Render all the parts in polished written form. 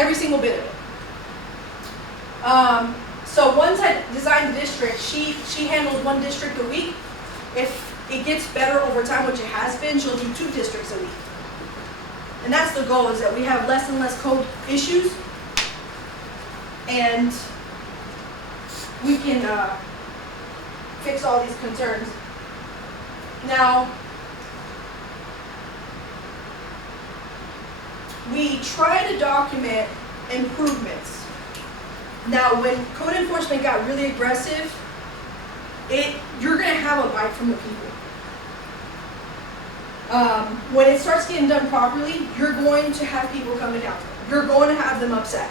Every single bit of it. So once I designed the district, she handles one district a week. If it gets better over time, which it has been, she'll do 2 districts a week. And that's the goal, is that we have less and less code issues, and we can fix all these concerns. Now, we try to document improvements. Now, when code enforcement got really aggressive, you're going to have a bite from the people. When it starts getting done properly, you're going to have people coming down. You're going to have them upset.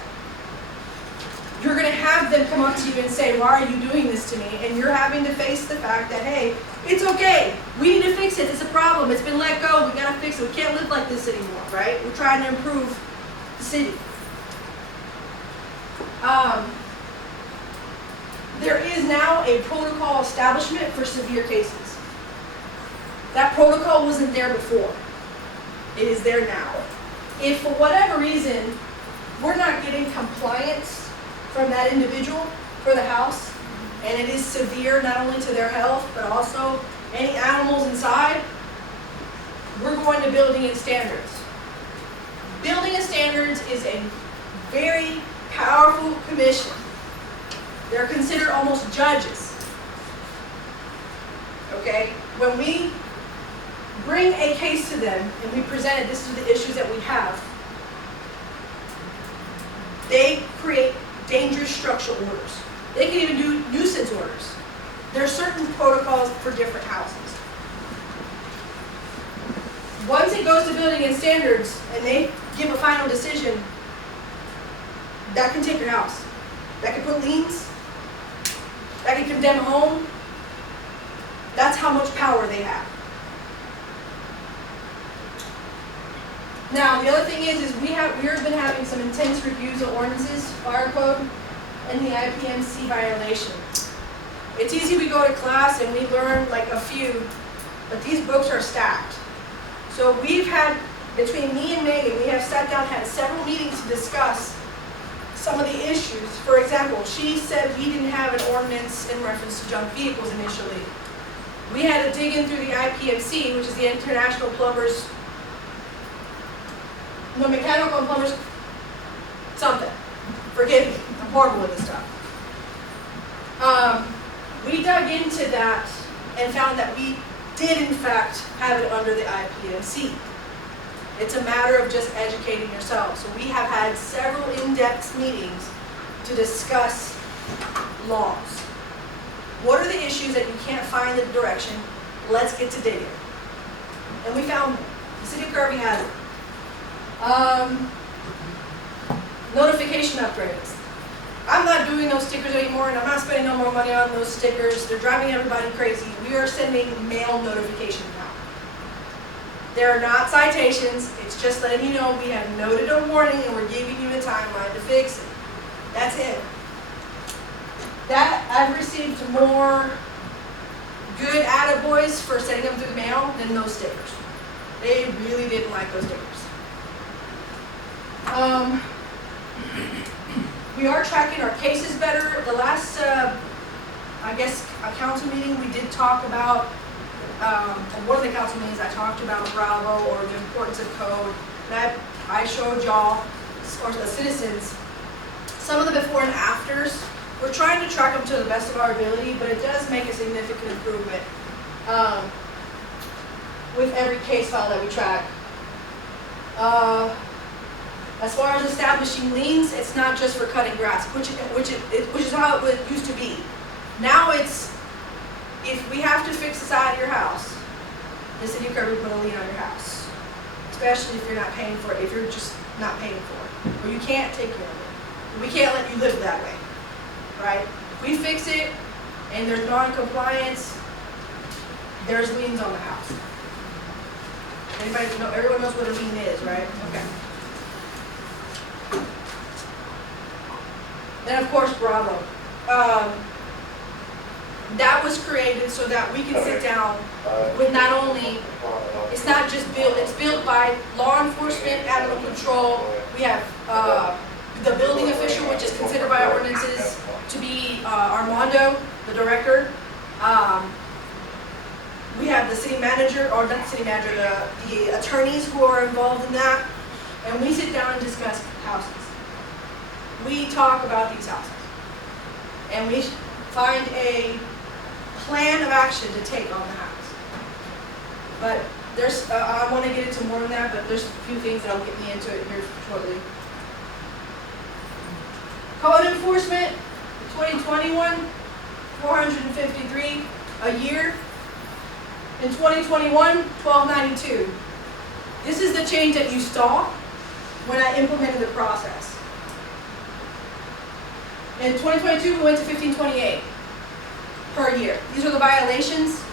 You're going to have them come up to you and say, why are you doing this to me? And you're having to face the fact that, hey, it's okay. We need to fix it. It's a problem. It's been let go. We got to fix it. We can't live like this anymore, right? We're trying to improve the city. There is now a protocol establishment for severe cases. That protocol wasn't there before. It is there now. If for whatever reason we're not getting compliance from that individual for the house, and it is severe not only to their health but also any animals inside, we're going to building and standards. Building and standards is a very powerful commission. They're considered almost judges. Okay? When we bring a case to them and we present it, this is the issues that we have, they create dangerous structural orders. They can even do nuisance orders. There are certain protocols for different houses. Once it goes to building and standards and they give a final decision, that can take your house. That can put liens. That can condemn a home. That's how much power they have. Now, the other thing is we've been having some intense reviews of ordinances, fire code, and the IPMC violation. It's easy, we go to class and we learn like a few, but these books are stacked. So we've had, between me and Megan, we have sat down, had several meetings to discuss some of the issues. For example, she said we didn't have an ordinance in reference to junk vehicles initially. We had to dig in through the IPMC, which is the International Plumbers, no, Mechanical and Plumbers, something. Forgive me, I'm horrible with this stuff. We dug into that and found that we did in fact have it under the IPMC. It's a matter of just educating yourself. So we have had several in-depth meetings to discuss laws. What are the issues that you can't find the direction? Let's get to digging. And we found the city of Kirby has it. Notification upgrades. I'm not doing those stickers anymore, and I'm not spending no more money on those stickers. They're driving everybody crazy. We are sending mail notifications now. They're not citations. It's just letting you know we have noted a warning and we're giving you a timeline to fix it. That's it. That I've received more good attaboys for sending them through the mail than those stickers. They really didn't like those stickers. We are tracking our cases better. The last, I guess, a council meeting, we did talk about, one of the council meetings I talked about Bravo or the importance of code. And I showed y'all, or the citizens, some of the before and afters. We're trying to track them to the best of our ability, but it does make a significant improvement with every case file that we track. As far as establishing liens, it's not just for cutting grass, which is how it used to be. Now it's, if we have to fix the side of your house, the city of Kirby put a lien on your house. Especially if you're not paying for it, if you're just not paying for it. Or you can't take care of it. We can't let you live that way, right? If we fix it and there's non-compliance, there's liens on the house. Anybody know, everyone knows what a lien is, right? Okay. And of course, Bravo. That was created so that we can sit down with not only, it's not just built, it's built by law enforcement, animal control. We have the building official, which is considered by our ordinances to be Armando, the director. We have the city manager, or not the city manager, the attorneys who are involved in that, and we sit down and discuss houses. We talk about these houses, and we find a plan of action to take on the house. But there's, I want to get into more than that, but there's a few things that'll get me into it here shortly. Code enforcement, 2021, 453 a year. In 2021, 1292. This is the change that you saw when I implemented the process. In 2022, we went to 1528 per year. These are the violations,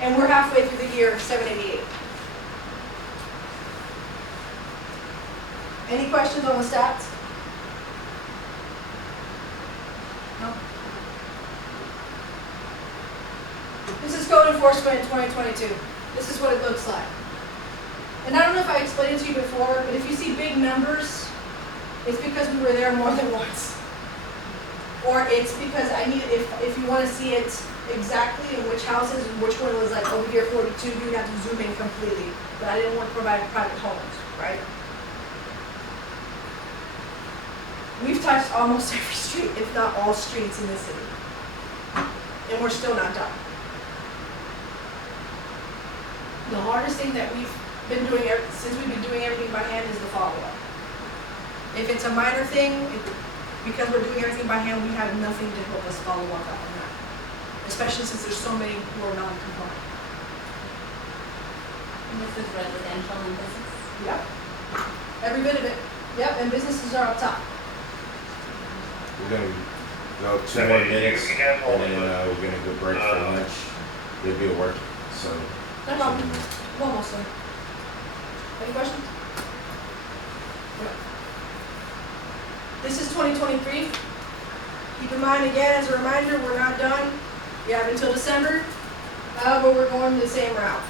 and we're halfway through the year, 788. Any questions on the stats? No? This is code enforcement in 2022. This is what it looks like. And I don't know if I explained it to you before, but if you see big numbers, it's because we were there more than once. Or it's because I need, if you want to see it exactly in which houses and which one was like over here 42, you'd have to zoom in completely. But I didn't want to provide private homes, right? We've touched almost every street, if not all streets in the city. And we're still not done. The hardest thing that we've been doing since we've been doing everything by hand is the follow-up. If it's a minor thing, because we're doing everything by hand, we have nothing to help us follow up on that. Especially since there's so many who are non-compliant. And this is residential and business? Yep. Every bit of it. Yep, and businesses are up top. We're gonna go 2 more minutes, and then we're gonna go break for lunch. They'll be at work, so. No problem. I'm almost done. Any questions? Yep. This is 2023. Keep in mind, again, as a reminder, we're not done. We have until December, but we're going the same route.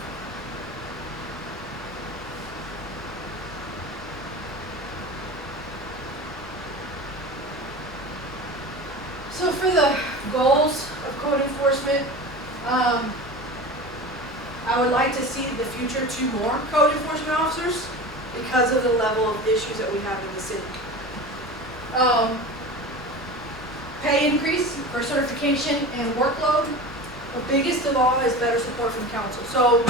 So for the goals of code enforcement, I would like to see in the future 2 more code enforcement officers because of the level of issues that we have in the city. Pay increase for certification and workload. The biggest of all is better support from council. So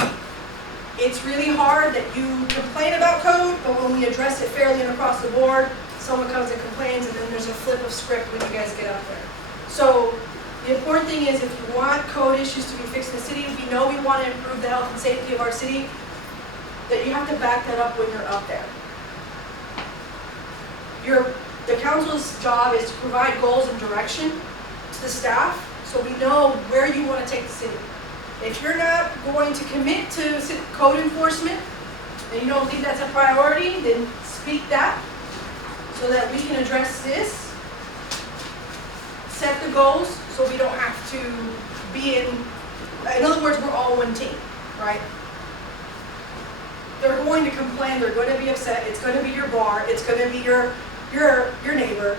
it's really hard that you complain about code, but when we address it fairly and across the board, someone comes and complains, and then there's a flip of script when you guys get up there. So the important thing is, if you want code issues to be fixed in the city, if you know we want to improve the health and safety of our city, that you have to back that up when you're up there. The council's job is to provide goals and direction to the staff so we know where you want to take the city. If you're not going to commit to code enforcement and you don't think that's a priority, then speak that so that we can address this. Set the goals so we don't have to be in other words, we're all one team, right? They're going to complain, they're going to be upset, it's going to be your bar, it's going to be your neighbor,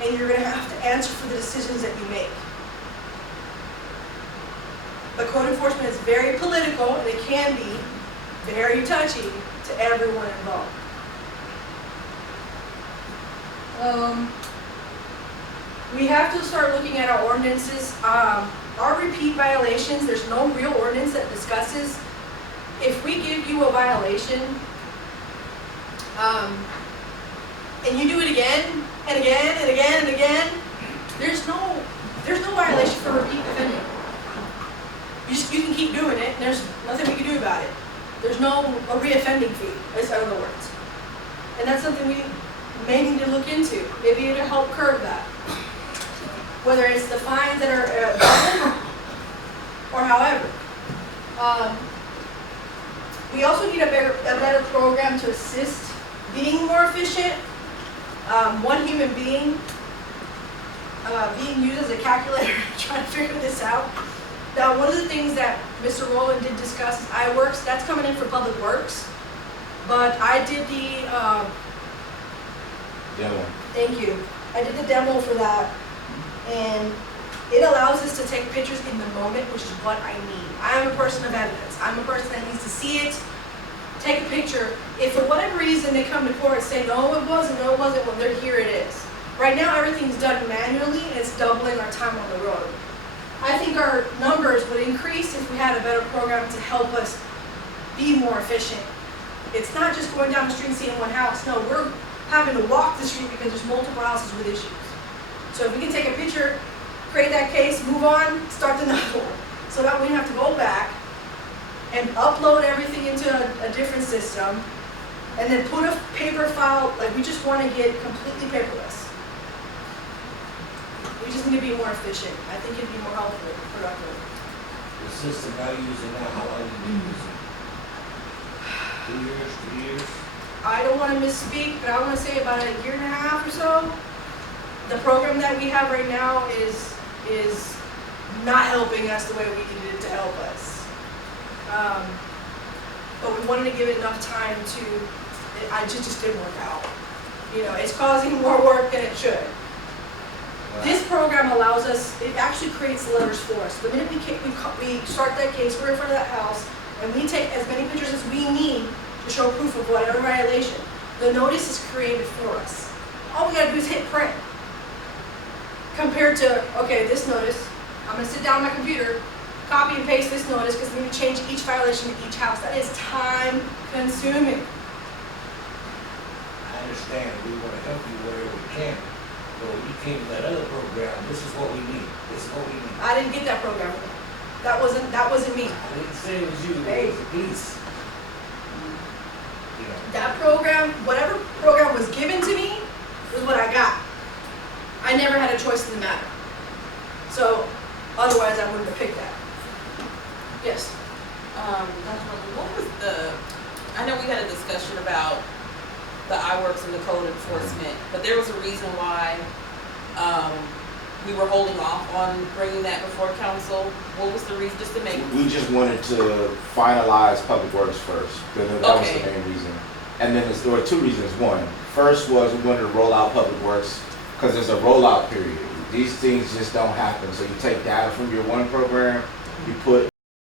and you're going to have to answer for the decisions that you make. But code enforcement is very political, and it can be very touchy to everyone involved. We have to start looking at our ordinances. Our repeat violations, there's no real ordinance that discusses if we give you a violation and you do it again and again and again and again, there's no violation for repeat offending. You can keep doing it, and there's nothing we can do about it. There's no reoffending fee, in other words. And that's something we may need to look into. Maybe it'll help curb that. Whether it's the fines that are doubled or however. We also need a better program to assist being more efficient. One human being being used as a calculator trying to figure this out. Now, one of the things that Mr. Rowland did discuss is iWorks. That's coming in for Public Works. But I did Demo. Thank you. I did the demo for that, and it allows us to take pictures in the moment, which is what I need. I am a person of evidence. I'm a person that needs to see it, take a picture. If for whatever reason they come to court and say, no, it wasn't, well, there, here it is. Right now, everything's done manually, and it's doubling our time on the road. I think our numbers would increase if we had a better program to help us be more efficient. It's not just going down the street and seeing one house. No, we're having to walk the street because there's multiple houses with issues. So if we can take a picture, create that case, move on, start the next one. So that we don't have to go back and upload everything into a different system and then put a paper file, like we just want to get completely paperless. We just need to be more efficient. I think it'd be more helpful, productive. The system I using now, how long have you been using? 2 years, 3 years? I don't want to misspeak, but I want to say about a year and a half or so. The program that we have right now is not helping us the way we needed it to help us. But we wanted to give it enough time to, it just didn't work out. You know, it's causing more work than it should. This program allows us, it actually creates letters for us. The minute we start that case, we're in front of that house, and we take as many pictures as we need to show proof of whatever violation, the notice is created for us. All we gotta do is hit print. Compared to, okay, this notice, I'm gonna sit down on my computer, copy and paste this notice because we need to change each violation to each house. That is time consuming. I understand, we want to help you wherever we can. But when you came to that other program, this is what we need. This is what we need. I didn't get that program. That wasn't me. I didn't say it was you, Hey. it was the police. You know, That program, whatever program was given to me, was what I got. I never had a choice in the matter. So, otherwise I wouldn't have picked that. Yes. Dr. Miller, what was I know we had a discussion about the iWorks and the code enforcement, but there was a reason why we were holding off on bringing that before council. What was the reason, just to make? We just wanted to finalize Public Works first. That was the main reason. And then there were two reasons. One, first was we wanted to roll out Public Works because there's a rollout period. These things just don't happen. So you take data from your one program, you put